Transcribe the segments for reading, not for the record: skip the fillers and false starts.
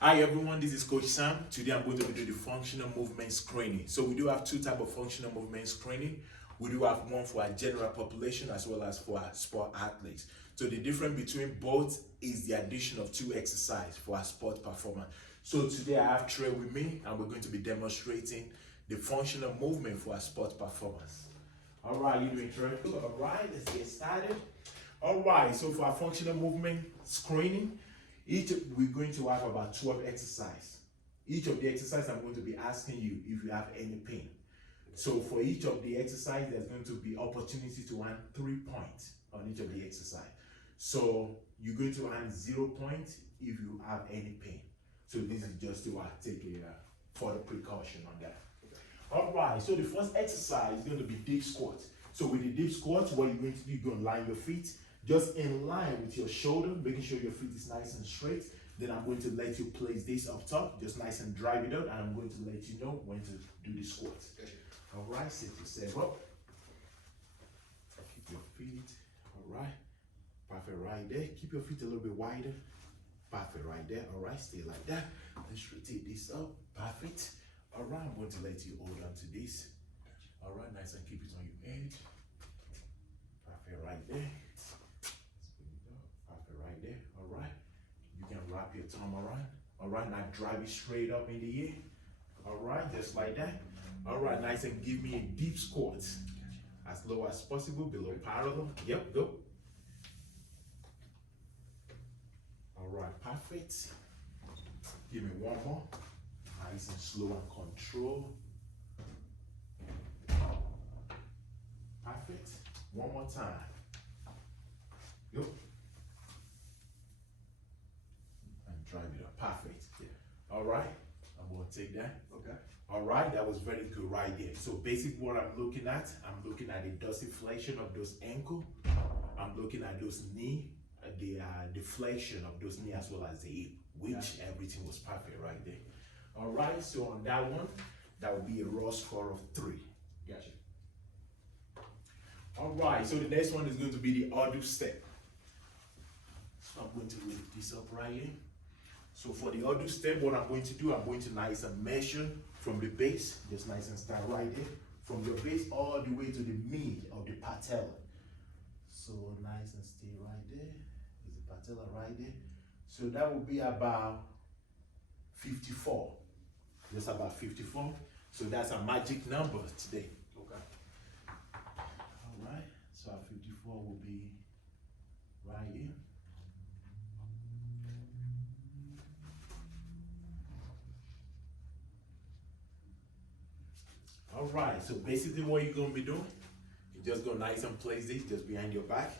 Hi everyone, this is Coach Sam. Today I'm going to be doing the functional movement screening. So we do have two types of functional movement screening. We do have one for our general population as well as for our sport athletes. So the difference between both is the addition of two exercises for our sport performance. So today I have Trey with me and we're going to be demonstrating the functional movement for our sport performance. All right, you doing Trey? All right, let's get started. All right, so for our functional movement screening, we're going to have about 12 exercises. Each of the exercises I'm going to be asking you if you have any pain. So for each of the exercise, there's going to be opportunity to earn 3 points on each of the exercise. So you're going to earn 0 points if you have any pain. So this is just to take a further precaution on that. All right, so the first exercise is going to be deep squat. So with the deep squat, what you're going to do, you're going to line your feet just in line with your shoulder, making sure your feet is nice and straight. Then I'm going to let you place this up top, just nice and drive it out, and I'm going to let you know when to do the squat. All right, set yourself up. Keep your feet, all right. Perfect right there. Keep your feet a little bit wider. Perfect right there. All right, stay like that. Let's rotate this up. Perfect. All right, I'm going to let you hold on to this. All right, nice and keep it on your edge. Perfect right there. Perfect right there. All right. You can wrap your thumb around. All right, now drive it straight up in the air. All right, just like that. All right, nice and give me a deep squat. As low as possible, below parallel. Yep, go. All right, perfect. Give me one more. Nice and slow and control. Perfect. One more time. Go. And drive it up. Perfect. Yeah. All right. I'm going to take that. Okay. All right. That was very good right there. So basically what I'm looking at the dorsiflexion of those ankle. I'm looking at those knee, the deflection of those knee as well as the hip, which everything was perfect right there. All right. So on that one, that would be a raw score of 3. Gotcha. All right, so the next one is going to be the Odoo step. So I'm going to lift this up right here. So for the Odoo step, what I'm going to do, I'm going to nice and measure from the base, just nice and start right there, from your base all the way to the mid of the patella. So nice and stay right there. There's the patella right there. So that will be about 54. Just about 54. So that's a magic number today. Okay. All right, so our 54 will be right here. All right, so basically what you're gonna be doing, you just go nice and place this just behind your back,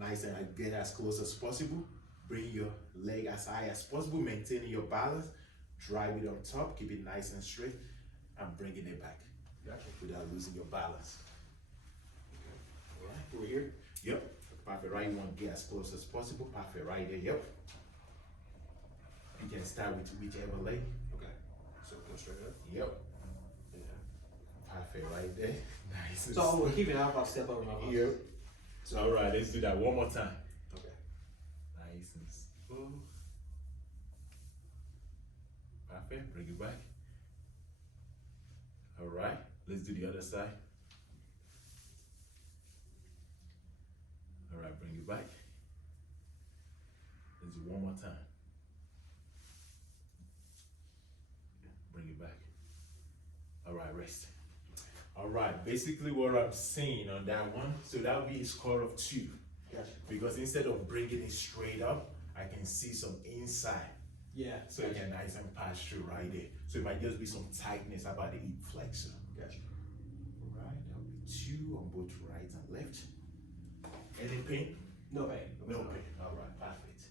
nice and get as close as possible. Bring your leg as high as possible, maintaining your balance. Drive it on top, keep it nice and straight, and bringing it back. Gotcha. Without losing your balance. Okay. All right. Over here. Yep. Perfect right. You want to get as close as possible. Perfect right there. Yep. You can start with whichever leg. Okay. So go straight up. Yep. Yeah. Perfect right there. Nice. So I'm gonna keep it out. I'll step over my box. Yep. So all right, let's do that one more time. Okay. Nice and slow. Perfect. Bring it back. All right. Let's do the other side. All right. Bring it back. Let's do one more time. Bring it back. All right, rest. All right, basically what I'm saying on that one, so that would be a score of 2. Gotcha. Because instead of bringing it straight up, I can see some inside. Yeah. So it can nice and pass through right there. So it might just be some tightness about the hip flexor. Gotcha. All right, that would be 2 on both right and left. Any pain? No pain. No pain. All right, perfect.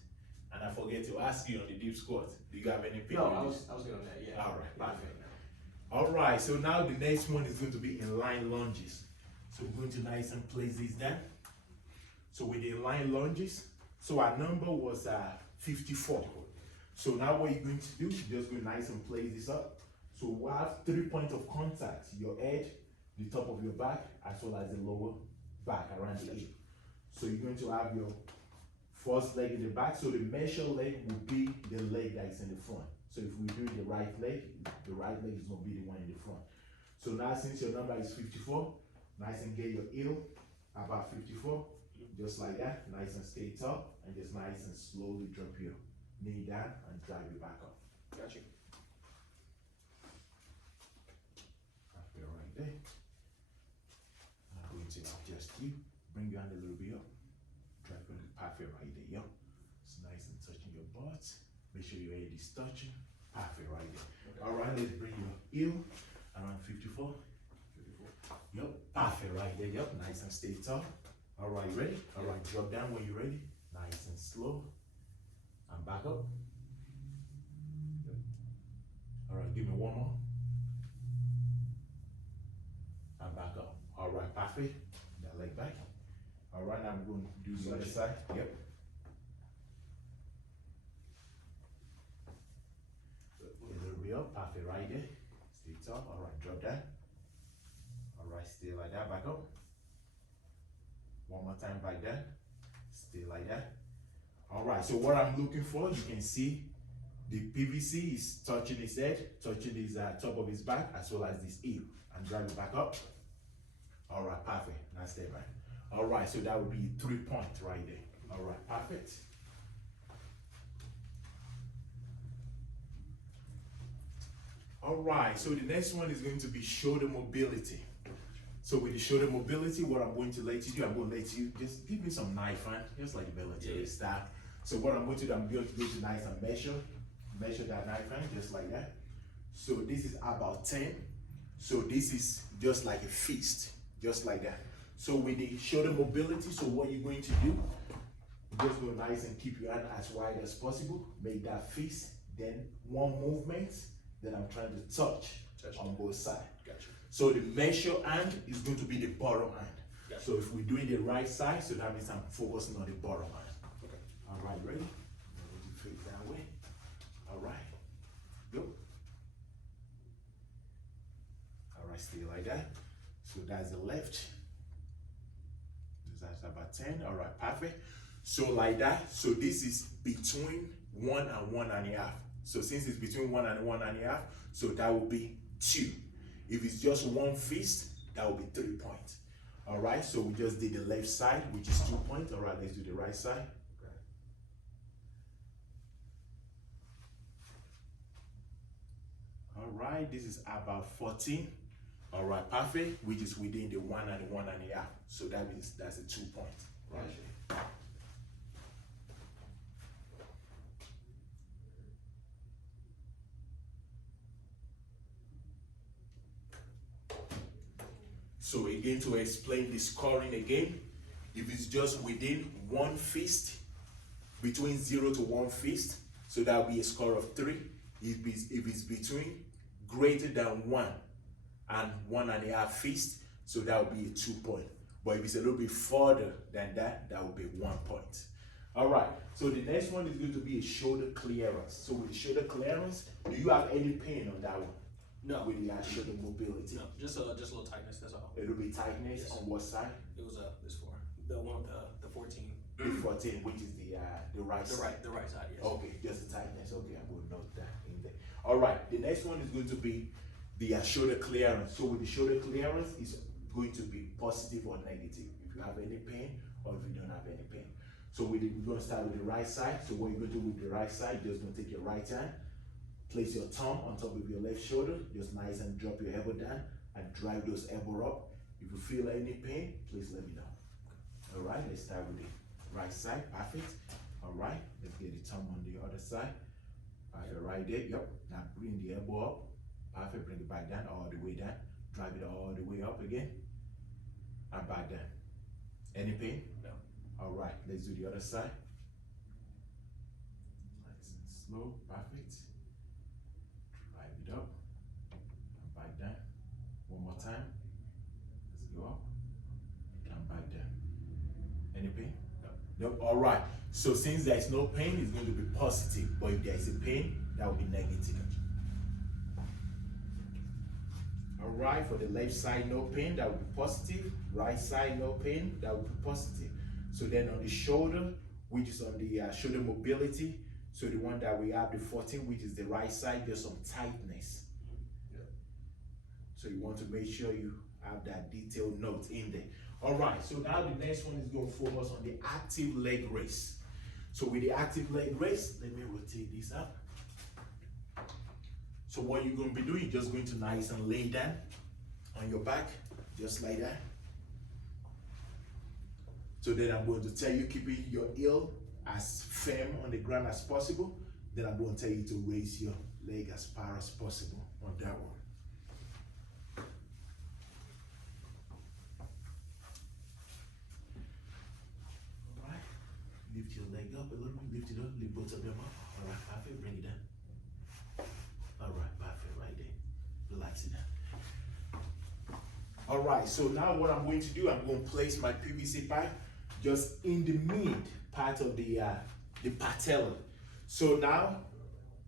And I forget to ask you on the deep squat, do you have any pain? No, I was good on that. Yeah. All right, perfect. All right, so now the next one is going to be inline lunges. So we're going to nice and place this down. So with the inline lunges, so our number was 54. So now what you're going to do, you're just going to nice and place this up. So we'll have 3 points of contact, your edge, the top of your back, as well as the lower back around the hip. So you're going to have your first leg in the back. So the measure leg will be the leg that is in the front. So if we do the right leg is gonna be the one in the front. So now since your number is 54, nice and get your heel about 54, just like that, nice and stay tall, and just nice and slowly drop your knee down and drive it back up. Got you. Right there. I'm going to adjust you, bring your hand a little bit up, drive it perfect right there, yo. It's nice and touching your butt. Make sure your head is touching. Perfect right there. Okay. Alright, let's bring your heel around 54. 54. Yep, perfect right there, yep. Nice and stay tall. Alright, ready? Alright, drop down when you're ready. Nice and slow. And back up. Yep. Alright, give me one more. And back up. Alright, perfect. That leg back. Alright, now I'm going to do the other side. Yep. A little bit up, perfect right there. Stay tall. Alright, drop down. Alright, stay like that, back up. One more time back down. Stay like that. Alright, so what I'm looking for, you can see the PVC is touching his head, touching his top of his back, as well as this heel. And drive it back up. Alright, perfect. Now stay back. Alright, so that would be 3 points right there. Alright, perfect. Alright, so the next one is going to be shoulder mobility. So with the shoulder mobility, what I'm going to let you do, I'm going to let you just give me some knife hand, just like the military style. So what I'm going to do, I'm going to go to nice and measure that knife hand, just like that. So this is about 10. So this is just like a fist, just like that. So with the shoulder mobility, so what you're going to do, just go nice and keep your hand as wide as possible, make that fist, then one movement, then I'm trying to touch on both sides. Gotcha. So the measure hand is going to be the bottom hand. Gotcha. So if we're doing the right side, so that means I'm focusing on the bottom hand. Okay. All right, ready? I'm going to face that way. All right, go. All right, stay like that. So that's the left. That's about 10. All right, perfect. So like that. So this is between 1 and 1.5. So since it's between 1 and 1.5, so that will be 2. If it's just one fist, that will be 3 points. All right, so we just did the left side, which is 2 points. All right, let's do the right side. Okay. All right, this is about 14. All right, perfect, which is within the 1 and 1.5. So that means that's a 2 points. Right. Gotcha. So again, to explain the scoring again, if it's just within one fist, between 0 to 1 fist, so that will be a score of 3. If it's between greater than 1 and 1.5 fist, so that will be a 2 point. But if it's a little bit further than that, that will be 1 point. All right, so the next one is going to be a shoulder clearance. So with the shoulder clearance, do you have any pain on that one? No. With the shoulder mobility? No, just a little tightness, that's all. A little bit tightness. Yes. On what side? It was this far. The one with the 14. The 14, which is the right side. The right side, yes. Okay, just the tightness. Okay, I will note that in there. All right, the next one is going to be the shoulder clearance. So with the shoulder clearance, it's going to be positive or negative. If you have any pain or if you don't have any pain. So we're going to start with the right side. So what you're going to do with the right side, you're just going to take your right hand, place your thumb on top of your left shoulder, just nice and drop your elbow down and drive those elbow up. If you feel any pain, please let me know. All right, let's start with the right side. Perfect. All right, let's get the thumb on the other side. Perfect, right there. Yep. Now bring the elbow up. Perfect. Bring it back down, all the way down. Drive it all the way up again. And back down. Any pain? No. All right, let's do the other side. Nice and slow. Perfect. Drive it up. And back down. One more time. Let's go up. And back down. Any pain? No. Nope. All right. So since there's no pain, it's going to be positive. But if there's a pain, that will be negative. All right. For the left side, no pain. That will be positive. Right side, no pain. That will be positive. So then on the shoulder, which is on the shoulder mobility, So the one that we have, the 14, which is the right side, there's some tightness. Yeah. So you want to make sure you have that detailed note in there. All right, so now the next one is going to focus on the active leg raise. So with the active leg raise, let me rotate this up. So what you're going to be doing, you're just going to nice and lay down on your back, just like that. So then I'm going to tell you, keeping your heel as firm on the ground as possible. Then I'm going to tell you to raise your leg as far as possible on that one. All right, lift your leg up a little bit, lift it up, lift both of them up. All right, perfect, bring it down. All right, perfect, right there. Relax it down. All right, so now what I'm going to do, I'm going to place my PVC pipe just in the mid part of the patella. So now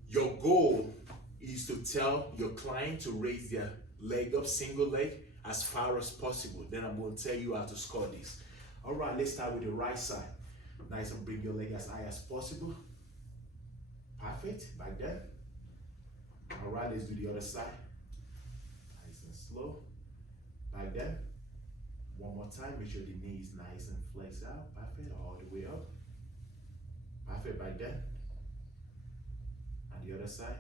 your goal is to tell your client to raise their leg up, single leg, as far as possible. Then I'm going to tell you how to score this. All right, let's start with the right side. Nice and bring your leg as high as possible. Perfect, back there. All right, let's do the other side. Nice and slow. Back there. One more time, make sure the knee is nice and flexed out. Perfect, all the way up. Perfect, back there. And the other side.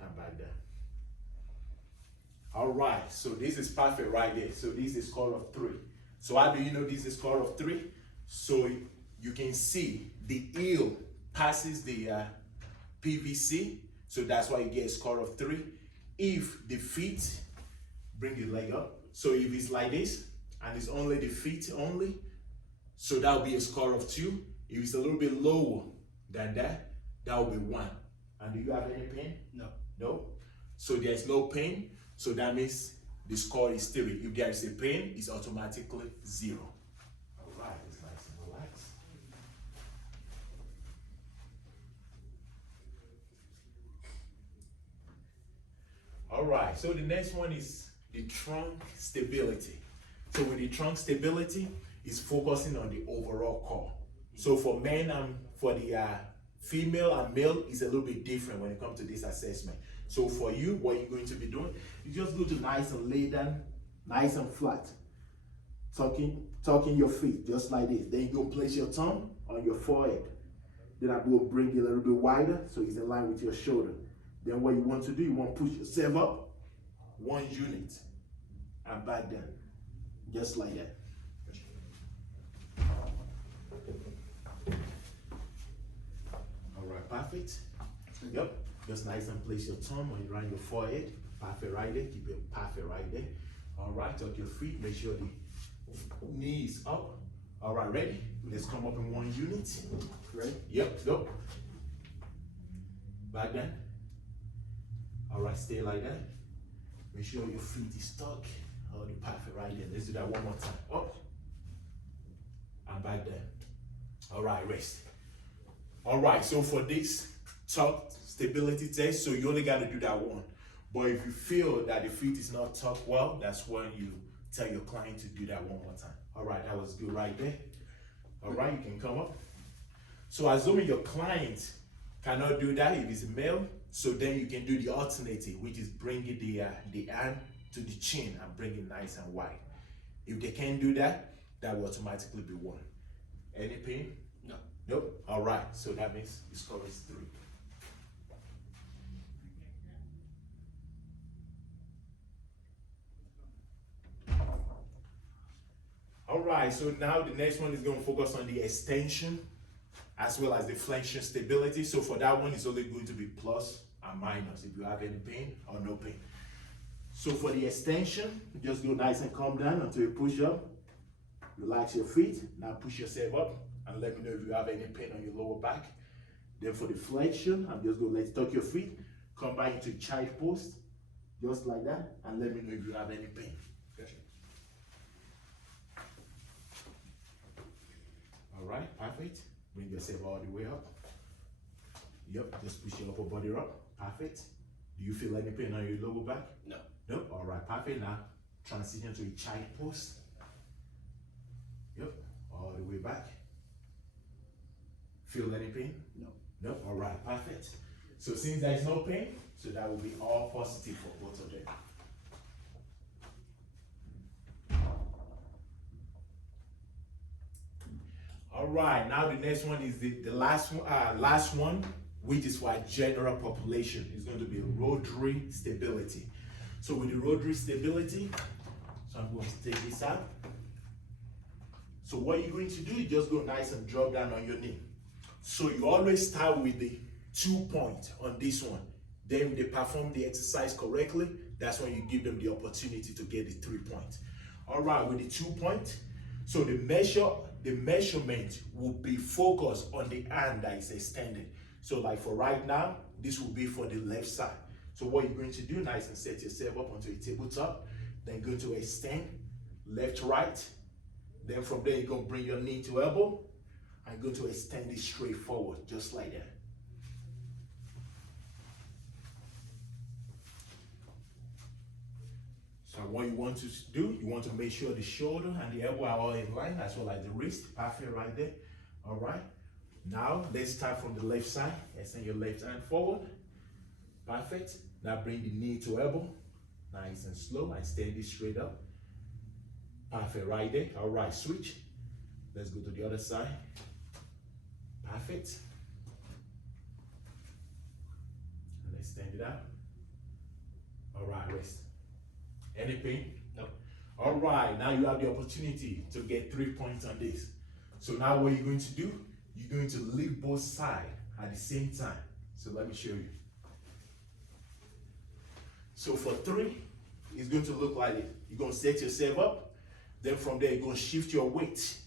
And back there. All right, so this is perfect right there. So this is score of 3. So how do you know this is score of 3? So you can see the heel passes the PVC. So that's why you get a score of 3. If the feet, bring the leg up. So if it's like this, and it's only the feet only, so that will be a score of 2. If it's a little bit lower than that, that will be 1. And do you have any pain? No. No? So there's no pain, so that means the score is 3. If there is a pain, it's automatically 0. All right, it's nice and relaxed. All right, so the next one is the trunk stability. So with the trunk stability, it's focusing on the overall core. So for men and for the female and male, it's a little bit different when it comes to this assessment. So for you, what you're going to be doing, you just go to nice and lay down, nice and flat. Tucking your feet, just like this. Then you go place your thumb on your forehead. Then I will bring it a little bit wider so it's in line with your shoulder. Then what you want to do, you want to push yourself up 1 unit and back down, just like that. All right, perfect. Yep, just nice and place your thumb around your forehead. Perfect right there, keep it perfect right there. All right, tuck your feet, make sure the knees up. All right, ready? Let's come up in 1 unit. Ready? Yep, go. Back down. All right, stay like that. Make sure your feet is stuck. Oh, the perfect right there. Let's do that one more time. Up and back there. All right, rest. All right, so for this tuck stability test, so you only got to do that one. But if you feel that the feet is not tucked well, that's when you tell your client to do that one more time. All right, that was good right there. All right, you can come up. So assuming your client cannot do that if it's a male, so then you can do the alternative, which is bringing the hand to the chin and bring it nice and wide. If they can't do that, that will automatically be 1. Any pain? No. Nope. All right, so that means the score is 3. All right, so now the next one is going to focus on the extension as well as the flexion stability. So for that one, it's only going to be plus and minus if you have any pain or no pain. So for the extension, just go nice and calm down until you push up. Relax your feet. Now push yourself up and let me know if you have any pain on your lower back. Then for the flexion, I'm just going to let you tuck your feet, come back into child pose, just like that, and let me know if you have any pain. Gotcha. All right, perfect. Bring yourself all the way up. Yep, just push your upper body up. Perfect. Do you feel any pain on your lower back? No. Nope. All right, perfect. Now transition to a child pose. Yep, all the way back. Feel any pain? No. No? All right, perfect. So since there is no pain, so that will be all positive for both of them. All right, now the next one is the last one, which is for our general population. It's going to be rotary stability. So with the rotary stability, so I'm going to take this out. So what you're going to do is just go nice and drop down on your knee. So you always start with the 2 point on this one. Then when they perform the exercise correctly, that's when you give them the opportunity to get the 3 point. All right, with the 2 point, so the measurement will be focused on the hand that is extended. So like for right now, this will be for the left side. So what you're going to do, nice and set yourself up onto a tabletop, then go to extend, left to right. Then from there, you're going to bring your knee to elbow and go to extend it straight forward, just like that. So what you want to do, you want to make sure the shoulder and the elbow are all in line, as well as the wrist. Perfect right there. All right. Now, let's start from the left side. Extend your left hand forward. Perfect. Now bring the knee to elbow. Nice and slow. And stand it straight up. Perfect right there. All right, switch. Let's go to the other side. Perfect. And let's stand it out. All right, rest. Any pain? No. All right, now you have the opportunity to get 3 points on this. So now what you're going to do, you're going to lift both sides at the same time. So let me show you. So for 3, it's going to look like it. You're going to set yourself up. Then from there, you're going to shift your weight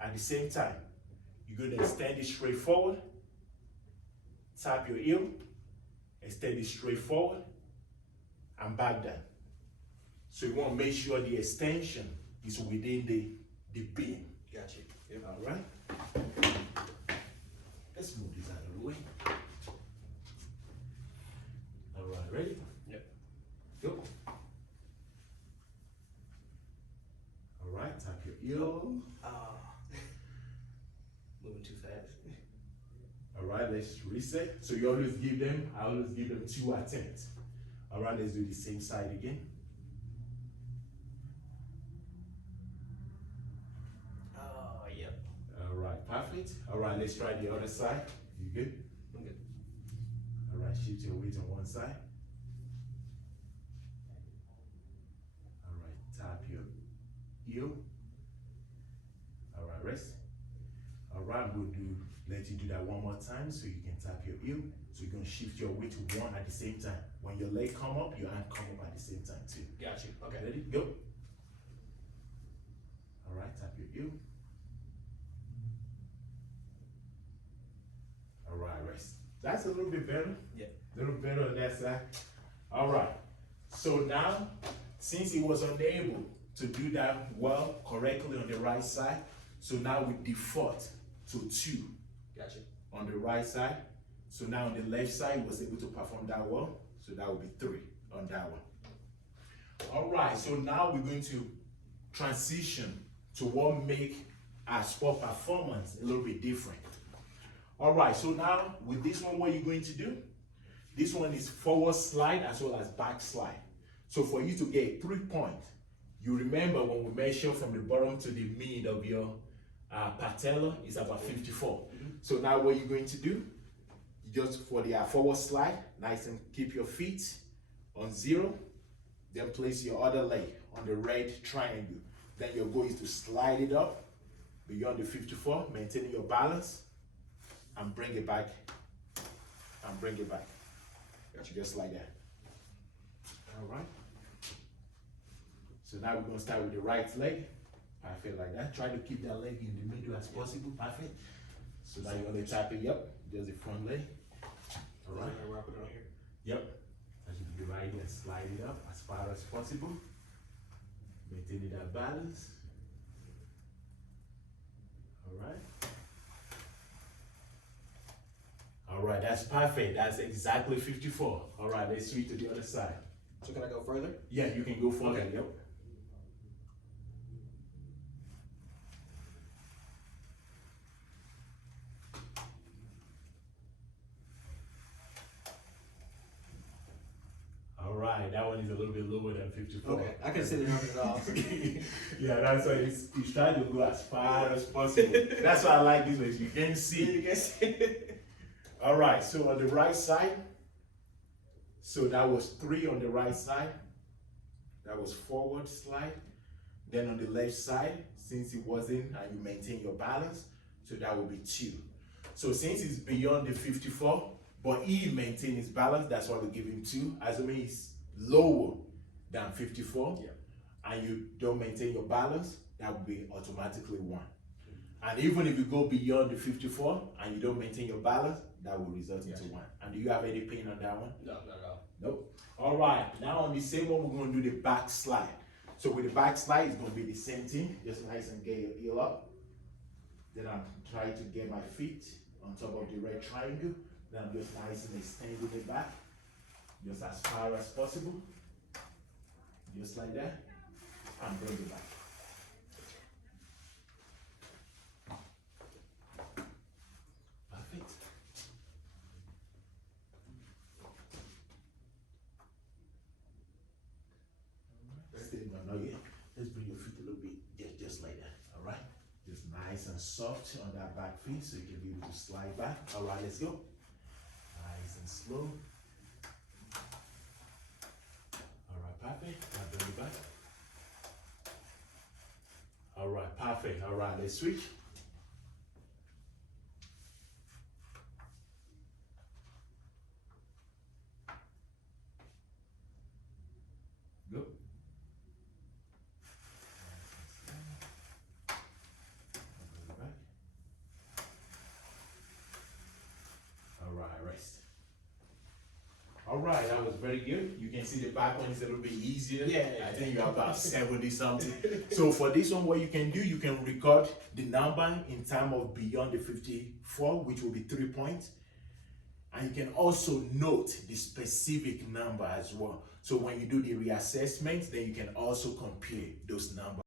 at the same time. You're going to extend it straight forward. Tap your heel. Extend it straight forward. And back down. So you want to make sure the extension is within the beam. Got you. Yep. All right. Let's move this out of the way. All right, ready? Yep. Go. All right, tap your heel. Moving too fast. All right, let's reset. So I always give them 2 attempts. All right, let's do the same side again. Yep. All right, perfect. All right, let's try the other side. You good? I'm good. All right, shift your weight on one side. All right, tap your heel. All right, rest. All right, I'm going to let you do that one more time so you can tap your heel. So you're going to shift your weight to one at the same time. When your leg come up, your hand come up at the same time too. Got you. Okay. Ready? Go. All right, tap your heel. All right, rest. That's a little bit better. Yeah. A little better on that side. All right. So now, since he was unable to do that well, correctly on the right side, so now we default to 2 Got you. on the right side. So now on the left side, he was able to perform that well. So that would be 3 on that one. All right, so now we're going to transition to what make our sport performance a little bit different. All right, so now with this one, what you're going to do, this one is forward slide as well as back slide. So for you to get 3 points, you remember when we measure from the bottom to the mid of your patella is about 54. So now what you're going to do, you just for the forward slide, nice and keep your feet on 0, then place your other leg on the red triangle. Then your goal is to slide it up beyond the 54, maintaining your balance, and bring it back, and bring it back. Just like that. All right. So now we're going to start with the right leg. Perfect, like that. Try to keep that leg in the middle as possible. Perfect. So now you're going to tap it up. Just the front leg. All right. Wrap it on here. Yep. As you do right there, slide it up as far as possible. Maintaining that balance. All right. All right, that's perfect. That's exactly 54. All right, let's switch to the other side. So can I go further? Yeah, you can go further. Okay. Yep. one is a little bit lower than 54. Okay, I couldn't see the numbers at all. Yeah, that's why he's trying to go as far as possible. That's why I like this one. You can see. You can see. All right, so on the right side, so that was 3 on the right side. That was forward slide. Then on the left side, since it wasn't and you maintain your balance, so that will be 2. So since it's beyond the 54, but he maintained his balance, that's why we give him 2. Assuming he's lower than 54, and you don't maintain your balance, that will be automatically 1. And even if you go beyond the 54 and you don't maintain your balance, that will result into 1. And do you have any pain on that one? No, not at all. Nope. All right, now on the same one, we're going to do the back slide. So with the back slide, it's going to be the same thing. Just nice and get your heel up. Then I'm trying to get my feet on top of the red triangle. Then I'm just nice and extending it back, just as far as possible. Just like that. And bring it back. Perfect. Let's bring your feet a little bit, just like that. All right, just nice and soft on that back feet, so you can be able to slide back. All right, let's go. Nice and slow. All right, perfect. Now bring it back. All right, perfect. All right, let's switch. Go. Rest. All right, that was very good. You can see the back one is a little bit easier. Yeah. I think you have about 70 something. So for this one, what you can do, you can record the number in time of beyond the 54, which will be 3 points. And you can also note the specific number as well. So when you do the reassessment, then you can also compare those numbers.